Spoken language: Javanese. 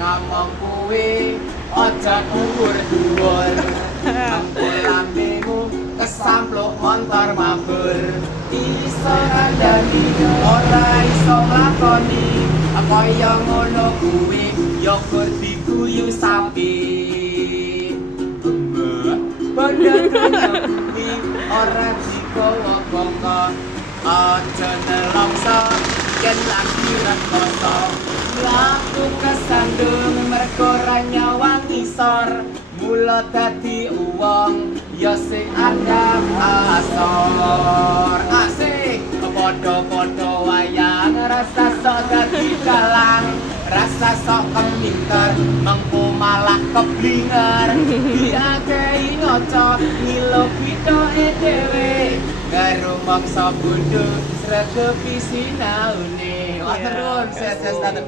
ngomong kuwi aja dhuwur-dhuwur Ampun lambemu kesampluk montor mabur. Iso kandhani ora iso nglakoni. Kaya ngono kuwi? Ya kudu guyu sapi Bondo-bondo kuwi ora digawa bangka Aja nelongso yen lagi rekoso. Laku kesandung mergo ra nyawang ngisor. Mula dadi uwong ya sing andam asor Asik padha-padha wayang rasa sok dadi dalang. Rasa sok kemingker mengko malah keblinger. Diakei ngoco ngilo pitoke dhewe. Karo mangsa bodho sregepi sinaune Wah terus sehat-sehat